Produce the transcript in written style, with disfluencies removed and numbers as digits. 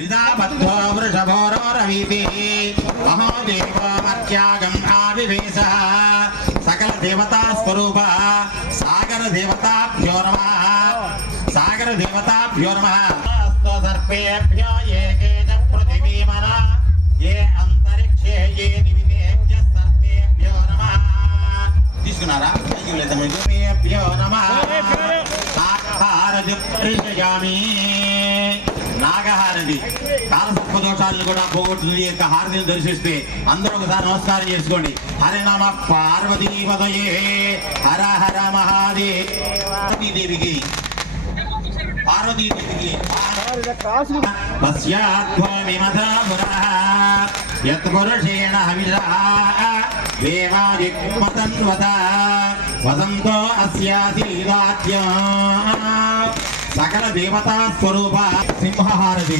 ऋदाबद्धो वृषभोरोरवीतिः महादेवमत्यागम् आविवेशः सकल देवता स्वरूपः सागर देवताभ्यो नमः सागर देवताभ्यो नमः सर्पेभ्यो ये केच पृथिवीमना ये अंतरिक्षे ये दिविदेभ्यः सर्पेभ्यो नमः తీసుకున్నారా सर्पेभ्यो नमः సాక్షారజుప్రియామి నాగహారతి కాలసర్పదోషాలను కూడా పోగొట్టుతుంది యొక్క హారతిని దర్శిస్తే అందరూ ఒకసారి నమస్కారం చేసుకోండి. హరే నమ పార్వతీపదయే హర హర మహాదేవ్. పార్వతీదేవికి యత్పురుషేణ హవిషః దేవాదిక్మతన్వత వదంతో అస్యాసీదాద్యం సకల దేవతా స్వరూప సింహహారతి.